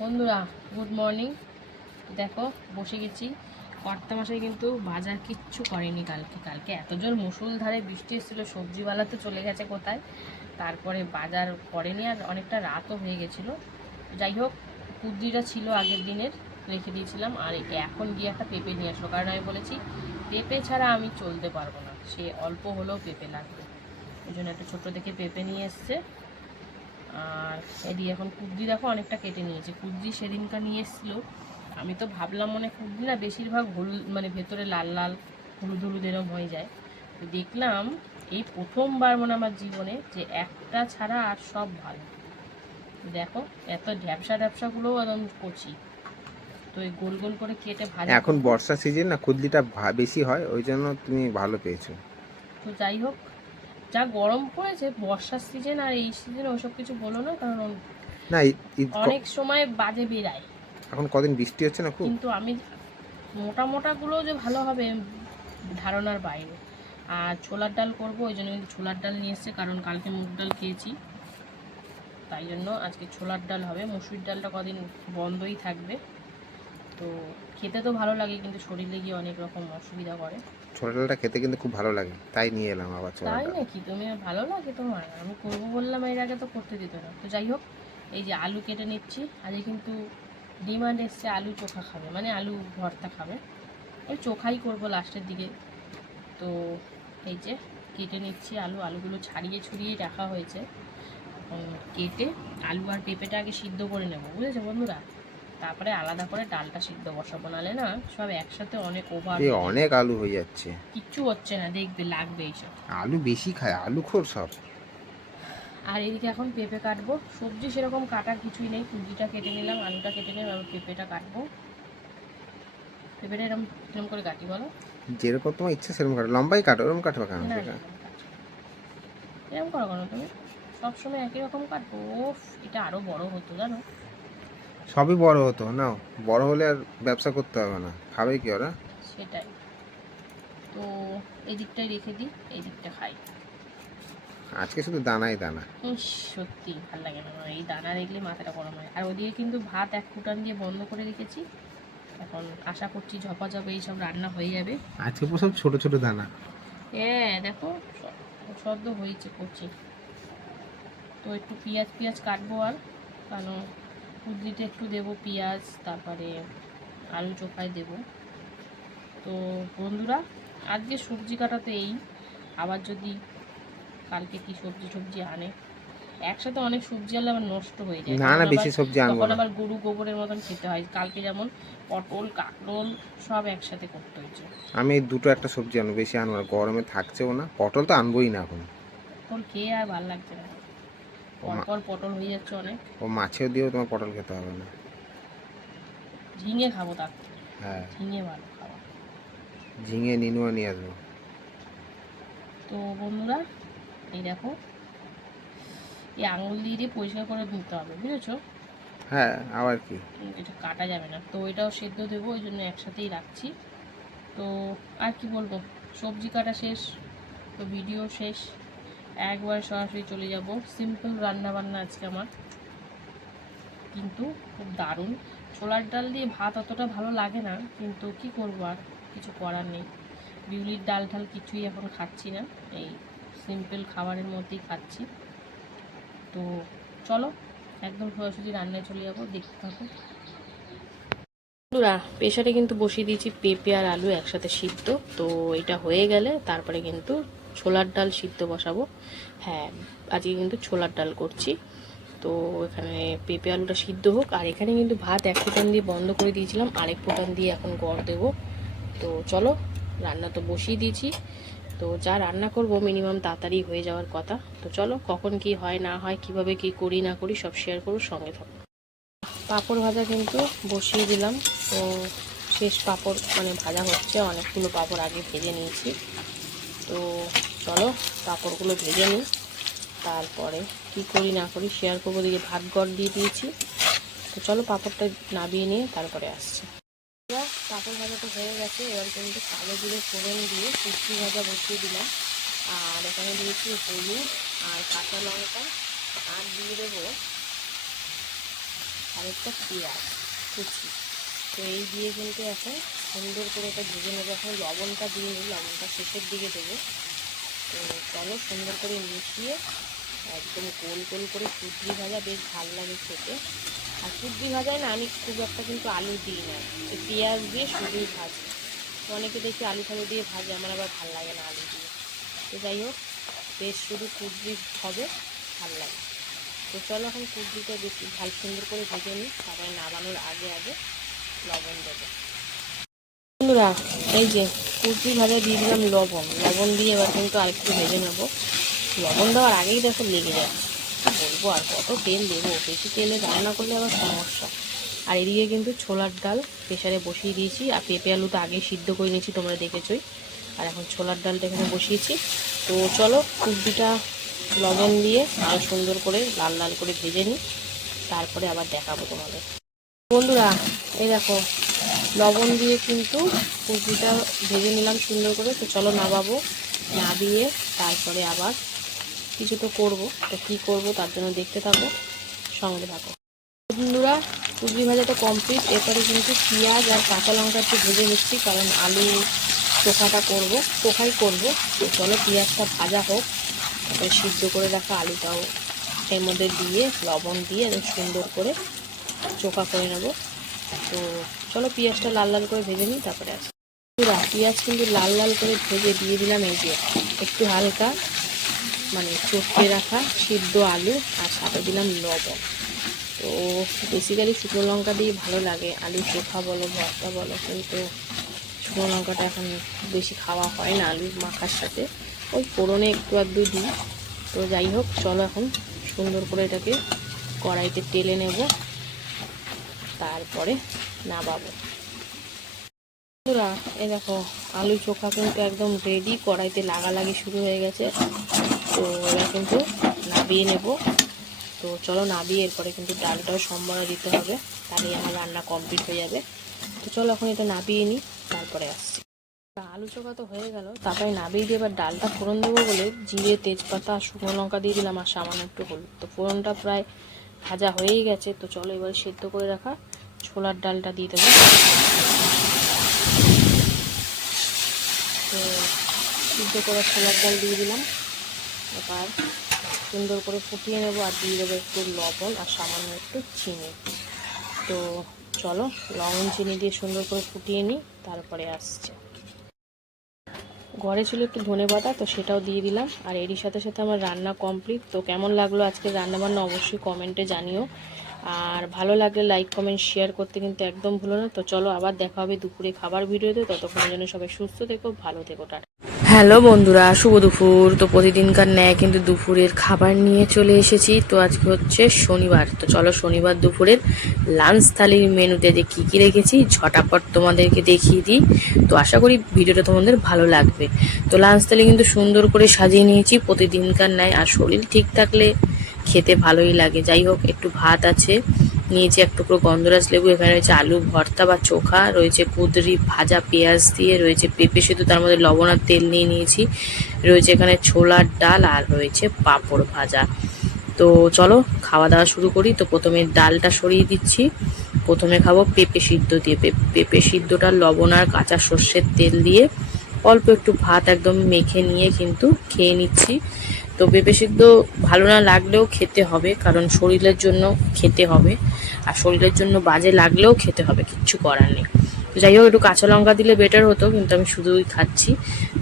বন্ধুরা good morning দেখো, বসে গেছি। কর্তা মাসে কিন্তু বাজার কিচ্ছু করেনি কালকে। কালকে এত জোর মুসুলধারে বৃষ্টি এসেছিল, সবজিওয়ালা তো চলে গেছে কোথায়? তারপরে বাজার করেনি আর অনেকটা রাতও হয়ে গেছিল। যাই হোক, কুদ্রিটা ছিল আগের দিনের, রেখে দিয়েছিলাম। আর এখন গিয়ে একটা পেঁপে নিয়ে আসলো কারণ আমি বলেছি, পেঁপে ছাড়া আমি চলতে পারব না। সে অল্প হলেও পেঁপে লাগবে। ওই জন্য একটা ছোটো দেখে পেঁপে নিয়ে এসছে। আর এদিকে এখন কুদ্রি দেখো অনেকটা কেটে নিয়েছে। কুদ্রি সেদিনকার নিয়ে এসেছিল। আমি তো ভাবলাম মনে কুদ্রি না বেশিরভাগ হলুদ মানে ভেতরে লাল লাল হলুদ হলুদ এরম হয়ে যায়। দেখলাম এই প্রথমবার মনে আমার জীবনে যে একটা ছাড়া আর সব ভালো। দেখো এত ঢ্যাপসা ঢ্যাপসাগুলোও একদম কচি। তো এই গোল গোল করে কেটে ভাজা এখন বর্ষা সিজন না খুদলিটা বেশি হয় ওই জন্য তুমি ভালো পেয়েছ। তো যাই হোক যা গরম পড়েছে বর্ষার সিজন আর এই সিজনে ওসব কিছু বলো না কারণ না অনেক সময় বাজে বেরায় এখন কদিন বৃষ্টি হচ্ছে না খুব? কিন্তু আমি মোটা মোটাগুলো যে ভালো হবে ধারণার বাইরে। আর ছোলার ডাল করব ওই জন্য কিন্তু ছোলার ডাল নিয়ে এসছে কারণ কালকে মুগ ডাল খেয়েছি। তাই জন্য আজকে ছোলার ডাল হবে। মসুর ডালটা কদিন বন্ধই থাকবে। তো খেতে তো ভালো লাগে কিন্তু শরীরে গিয়ে অনেক রকম অসুবিধা করে। ছোলা ডালটা খেতে কিন্তু খুব ভালো লাগে তাই নিয়ে এলাম আবার ছোলা তাই নাকি? তুমি ভালো লাগে তোমার? আমি করব বললাম এর আগে তো করতে দিত না। তো যাই হোক এই যে আলু কেটে নিচ্ছি আজকে কিন্তু ডিমান্ড এসছে আলু চোখা খাবে মানে আলু ভর্তা খাবে। ওই চোখাই করব লাস্টের দিকে। তো এই যে কেটে নিচ্ছি আলু আলুগুলো ছাড়িয়ে ছড়িয়ে রাখা হয়েছে। কেটে আলু আর পেঁপেটা আগে সিদ্ধ করে নেব বুঝেছ বন্ধুরা? তারপরে আলাদা করে ডালটা সিদ্ধ বসাবো নাহলে না সব একসাথে অনেক ওভার এই অনেক আলু হয়ে যাচ্ছে। কিচ্ছু হচ্ছে না দেখবে লাগবে এইসব। আলু বেশি খায় আলু খোর সব। আর এদিকে এখন পেঁপে কাটবো। সবজি সেরকম কাটার কিছুই নেই কুঞ্জিটা কেটে নিলাম আলুটা কেটে নিলাম এবার পেঁপেটা কাটবো। পেঁপেটা এরকম এরকম করে কাটি বলো। যেরকম তোমার ইচ্ছা সেরকম কাটো। লম্বাই কাটো ওরকম কাটবে কেন? এরকম। এরকম করো কেন তুমি? সবসময় একই রকম কাটবো? এটা আরও বড় হতো জানো? সবই বড় হতো না বড় হলে আর ব্যবসা করতে হবে না। খাবে কি ওরা? সেটাই। তো এই দিকটাই রেখে দিই এই দিকটা খাই। আজকে শুধু দানাই দানা। সত্যি ভালো লাগে না। এই দানা দেখলে মাথাটা গরম হয়। আর ওদিকে কিন্তু ভাত এক ফুটান দিয়ে বন্ধ করে রেখেছি। এখন আশা করছি ঝপাঝপ এইসব রান্না হয়ে যাবে। আজকে পুরো সব ছোট ছোট দানা। হ্যাঁ দেখো সদ্য হয়েছে করছি। তো একটু পেঁয়াজ পেঁয়াজ কাটবো আর কারণ কুদ্রিতে একটু দেবো পেঁয়াজ তারপরে আলু চোখায় দেব। তো বন্ধুরা আজকে সবজি কাটাতে এই আবার যদি কালকে কি সবজি সবজি আনে? একসাথে অনেক সবজি আনলে আবার নষ্ট হয়ে যায়। না না বেশি সবজি আনব না। আবার গরু গোবরের মতন খেতে হয়। কালকে যেমন পটল কাঁকরোল সব একসাথে করতে হয়েছে। আমি এই দুটো একটা সবজি আনব বেশি আনব না গরমে থাকছেও না। পটল তো আনবোই না এখন। পটল খেয়ে আর ভালো লাগছে না। পরপর পটল হয়ে যাচ্ছে অনেক। ও মাছেও দিয়েও তোমার পটল খেতে হবে না? ঝিঙে খাব তার হ্যাঁ। ঝিঙে ভালো খাওয়া ঝিঙে নিনুয়া নিয়ে আসব। তো বন্ধুরা এই দেখো। এই আঙুল দিয়ে দিয়ে পরিষ্কার করে ধুতে হবে বুঝেছ? হ্যাঁ আবার কি? এটা কাটা যাবে না। তো এটাও সেদ্ধ দেবো ওই জন্য একসাথেই রাখছি। তো আর কি বলব? সবজি কাটা শেষ তো ভিডিও শেষ। একবার সরাসরি চলে যাব। সিম্পল রান্না বান্না আজকে আমার। কিন্তু খুব দারুণ। ছোলার ডাল দিয়ে ভাত অতটা ভালো লাগে না, কিন্তু কি করব আর? কিছু করার নেই। বিউলির ডাল ঠাল কিছুই এখন খাচ্ছি না। এই সিম্পল খাবারের মধ্যেই খাচ্ছি। তো চলো, একদম সরাসরি রান্নায় চলে যাব। দেখতে থাকো। বন্ধুরা প্রেশারে কিন্তু বসিয়ে দিয়েছি পেঁপে আর আলু একসাথে সিদ্ধ। তো এটা হয়ে গেলে তারপরে কিন্তু ছোলার ডাল সিদ্ধ বসাবো। হ্যাঁ আজকে কিন্তু ছোলার ডাল করছি। তো এখানে পেঁপে আলুটা সিদ্ধ হোক, আর এখানে কিন্তু ভাত এক ফোটান দিয়ে বন্ধ করে দিয়েছিলাম, আরেক ফোটান দিয়ে এখন গড় দেবো। তো চলো, রান্না তো বসিয়ে দিয়েছি। তো যা রান্না করব, মিনিমাম তাড়াতাড়ি হয়ে যাওয়ার কথা। তো চলো, কখন কি হয়, না হয়, কীভাবে কি করি, না করি, সব শেয়ার করো, সঙ্গে থাকো। পাঁপড় ভাজা কিন্তু বসিয়ে দিলাম। তো শেষ পাঁপড় মানে ভাজা হচ্ছে, অনেকগুলো পাঁপড় আগে ভেজে নিয়েছি। তো চলো পাঁপড়গুলো ভেজে নিই। তারপরে কি করি না করি শেয়ার করব দিকে ভাত গড় দিয়ে দিয়েছি। তো চলো পাঁপড়টা নাবিয়ে নিয়ে তারপরে আসছি। পাঁপড় ভাজা তো হয়ে গেছে, এবার কিন্তু কালো জিরে ফোড়ন দিয়ে শুটকি ভাজা বসিয়ে দিলাম। আর এখানে দিয়েছি হলুদ আর কাঁচা লঙ্কা, আর দিয়ে দেবো আরেকটা পেঁয়াজ কুচি। তো এই দিয়ে কিন্তু এখন সুন্দর করে এটা ভেজে নেব। এখন লবণটা দিয়ে নিই, লবণটা শেষের দিকে দেবো। তো চলো সুন্দর করে মিশিয়ে একদম গোল গোল করে কুদ্রি ভাজা বেশ ভালো লাগে খেতে। আর কুদ্রি ভাজায় না আমি খুব একটা কিন্তু আলু দিই না। পেঁয়াজ দিয়ে শুধুই ভাজি। অনেকে দেখি আলু ফালু দিয়ে ভাজে, আমার আবার ভালো লাগে না আলু দিয়ে। তো যাই হোক, বেশ শুধু কুদ্রি হবে, ভালো লাগে। তো চলো এখন কুদ্রিটা বেশি ভালো সুন্দর করে ভেজে নিই, তারপরে নামানোর আগে আগে লবণ দেবো। বন্ধুরা, এই যে কুর্তি ভাজা দিয়ে দিলাম লবণ। লবণ দিয়ে এবার কিন্তু আরেকটু ভেজে নেব। লবণ দেওয়ার আগেই দেখো লেগে যাচ্ছে। বলব, আর কত তেল দেবো? বেশি তেলে রান্না করলে আবার সমস্যা। আর এদিকে কিন্তু ছোলার ডাল প্রেশারে বসিয়ে দিয়েছি। আর পেঁপে আলু তো আগেই সিদ্ধ করে নিয়েছি, তোমরা দেখেছই। আর এখন ছোলার ডালটা এখানে বসিয়েছি। তো চলো কুর্তিটা লবণ দিয়ে আরও সুন্দর করে লাল লাল করে ভেজে নিই। তারপরে আবার দেখাবো তোমাদের। বন্ধুরা, এই দেখো লবণ দিয়ে কিন্তু কুর্তিটা ভেজে নিলাম সুন্দর করে। তো চলো নামাবো, না দিয়ে তারপরে আবার কিছু তো করব। তো কী করব তার জন্য দেখতে থাকো, সঙ্গে থাকো। বন্ধুরা কুর্তি ভাজাটা কমপ্লিট এরপরে কিন্তু পেঁয়াজ আর কাঁচা লঙ্কা একটু ভেজে নিচ্ছি, কারণ আলু চোখাটা করব, চোখাই করব। তো চলো পেঁয়াজটা ভাজা হোক, তারপরে সিদ্ধ করে রাখা আলুটাও এর মধ্যে দিয়ে লবণ দিয়ে সুন্দর করে চোখা করে নেব। তো চলো পেঁয়াজটা লাল লাল করে ভেজে নিই, তারপরে আসি। পুরা পেঁয়াজ কিন্তু লাল লাল করে ভেজে দিয়ে দিলাম, এই যে একটু হালকা মানে চটকে রাখা সিদ্ধ আলু আর সাথে দিলাম লবণ। তো বেসিক্যালি শুকনো লঙ্কা দিয়ে ভালো লাগে, আলু চোখা বলো, ভর্তা বলো, কিন্তু শুকনো লঙ্কাটা এখন বেশি খাওয়া হয় না আলু মাখার সাথে। ওই ফোড়নে একটু আধটু দিই তো যাই হোক, চলো এখন সুন্দর করে এটাকে কড়াইতে তেলে নেব। তারপরে নামাবো। বন্ধুরা, এই দেখো, আলু চোখা কিন্তু একদম রেডি কড়াইতে লাগালাগি শুরু হয়ে গেছে। তো এবার কিন্তু নাবিয়ে নেব। তো চলো নাবিয়ে এরপরে কিন্তু ডালটাও সম্বরা দিতে হবে। তাহলে আমার রান্না কমপ্লিট হয়ে যাবে। তো চলো এখন এটা নাবিয়ে নিই, তারপরে আসছি। আলু চোখা তো হয়ে গেল, তারপরে নাবিয়ে দিয়ে এবার ডালটা ফোড়ন দেবো বলে জিরে, তেজপাতা, শুকনো লঙ্কা দিয়ে দিলাম, আর সামান্য একটু হলুদ। তো ফোড়নটা প্রায় ভাজা হয়েই গেছে, তো চলো এবার সেদ্ধ করে রাখা ছোলার ডালটা দিয়ে দেবো। তো সিদ্ধ করা ছোলার ডাল দিয়ে দিলাম। এবার সুন্দর করে ফুটিয়ে নেব আর দিয়ে দেবো একটু লবণ আর সামান্য একটু চিনি। তো চলো লবণ চিনি দিয়ে সুন্দর করে ফুটিয়ে নিই, তারপরে আসছে। ঘরে ছিল একটু ধনে পাতা, তো সেটাও দিয়ে দিলাম। আর এরই সাথে সাথে আমার রান্না কমপ্লিট তো কেমন লাগল আজকে রান্না বান্না অবশ্যই কমেন্টে জানিও। আর ভালো লাগলে লাইক কমেন্ট শেয়ার করতে কিন্তু একদম ভুলো না। তো চলো আবার দেখা হবে দুপুরে খাবার ভিডিওতে, ততক্ষণের জন্য সবাই সুস্থ থেকো, ভালো থেকো, টাটা। হ্যালো বন্ধুরা, শুভ দুপুর। তো প্রতিদিনকার ন্যায় কিন্তু দুপুরের খাবার নিয়ে চলে এসেছি। তো আজকে হচ্ছে শনিবার। তো চলো শনিবার দুপুরের লাঞ্চ থালির মেনুতে যে কী কী রেখেছি, ঝটাপট তোমাদেরকে দেখিয়ে দিই। তো আশা করি ভিডিওটা তোমাদের ভালো লাগবে। তো লাঞ্চ থালি কিন্তু সুন্দর করে সাজিয়ে নিয়েছি। প্রতিদিনকার ন্যায় আর শরীর ঠিক থাকলে খেতে ভালোই লাগে। যাই হোক, একটু ভাত আছে। নিয়েছি এক টুকরো গন্ধরাজ লেবু, এখানে রয়েছে আলু, ভর্তা বা চোখা, রয়েছে কুদরি, ভাজা পেঁয়াজ দিয়ে, রয়েছে পেঁপে শুধু তার মধ্যে লবণ আর তেল নিয়ে নিয়েছি, রয়েছে এখানে ছোলার ডাল আর রয়েছে পাঁপড় ভাজা। তো চলো, খাওয়া দাওয়া শুরু করি। তো প্রথমে ডালটা সরিয়ে দিচ্ছি। প্রথমে খাব পেঁপে সিদ্ধ দিয়ে। পেঁপে সিদ্ধটা, লবণ আর কাঁচা সর্ষের তেল দিয়ে, অল্প একটু ভাত একদম মেখে নিয়ে কিন্তু খেয়ে নিচ্ছি। তো পেঁপে সিদ্ধ ভালো না লাগলেও খেতে হবে, কারণ শরীরের জন্য খেতে হবে। আর শরীরের জন্য বাজে লাগলেও খেতে হবে, কিচ্ছু করার নেই। তো যাই হোক, একটু কাঁচা লঙ্কা দিলে বেটার হতো, কিন্তু আমি শুধুই খাচ্ছি।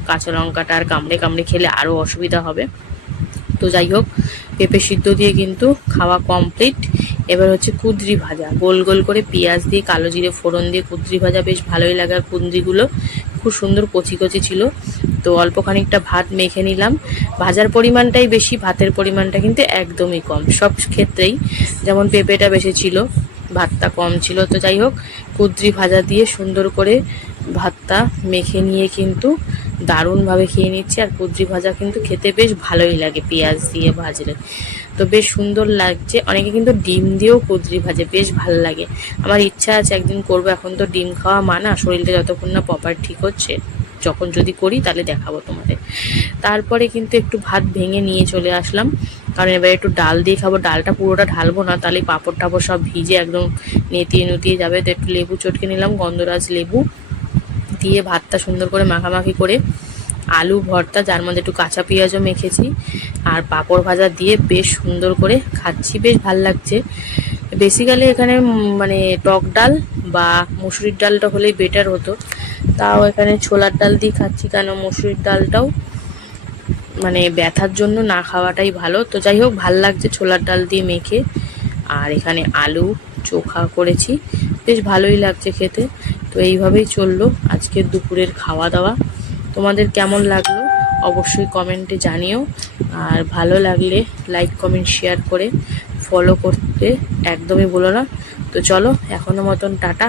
কাঁচা লঙ্কাটা আর কামড়ে কামড়ে খেলে আরও অসুবিধা হবে। তো যাই হোক, পেঁপে সিদ্ধ দিয়ে কিন্তু খাওয়া কমপ্লিট এবার হচ্ছে কুদরি ভাজা। গোল গোল করে পেঁয়াজ দিয়ে, কালো জিরে ফোড়ন দিয়ে কুদরি ভাজা বেশ ভালোই লাগে। আর কুদরিগুলো খুব সুন্দর কচি কচি ছিল। তো অল্প খানিকটা ভাত মেখে নিলাম। ভাজার পরিমাণটাই বেশি, ভাতের পরিমাণটা কিন্তু একদমই কম। সব ক্ষেত্রেই যেমন পেঁপেটা বেশি ছিল, ভাতটা কম ছিল। তো যাই হোক, কুদরি ভাজা দিয়ে সুন্দর করে ভাতটা মেখে নিয়ে কিন্তু দারুণভাবে খেয়ে নিচ্ছি। আর কুদরি ভাজা কিন্তু খেতে বেশ ভালোই লাগে পেঁয়াজ দিয়ে ভাজলে। তো বেশ সুন্দর লাগছে। অনেকে কিন্তু ডিম দিয়েও কুদরি ভাজে, বেশ ভালো লাগে। আমার ইচ্ছা আছে একদিন করব। এখন তো ডিম খাওয়া মানা, শরীরটা যতক্ষণ না প্রপার ঠিক হচ্ছে। যখন যদি করি তাহলে দেখাবো তোমাদের। তারপরে কিন্তু একটু ভাত ভেঙে নিয়ে চলে আসলাম। কারণ এবার একটু ডাল দিয়ে খাব, ডালটা পুরোটা ঢালবো না, তাহলে পাঁপড় টাপড় সব ভিজে একদম নেতিয়ে নুতিয়ে যাবে। তো একটু লেবু চটকে নিলাম, গন্ধরাজ লেবু। দিয়ে ভাতটা সুন্দর করে মাখামাখি করে আলু ভর্তা, যার মধ্যে একটু কাঁচা পেঁয়াজও মেখেছি। আর পাঁপড় ভাজা দিয়ে বেশ সুন্দর করে খাচ্ছি, বেশ ভালো লাগছে। বেসিক্যালি এখানে মানে টক ডাল বা মুসুরির ডালটা হলেই বেটার হতো। তাও এখানে ছোলার ডাল দিয়ে খাচ্ছি, কেন মুসুরির ডালটাও? মানে ব্যথার জন্য না খাওয়াটাই ভালো। তো যাই হোক, ভালো লাগছে ছোলার ডাল দিয়ে মেখে। আর এখানে আলু চোখা করেছি। বেশ ভালোই লাগছে খেতে। তো এইভাবেই চলল আজকের দুপুরের খাওয়া দাওয়া তোমাদের কেমন লাগল অবশ্যই কমেন্টে জানিও। আর ভালো লাগলে লাইক, কমেন্ট, শেয়ার করে ফলো করতে একদমই বলো না। তো চলো, এখনও মতন টাটা।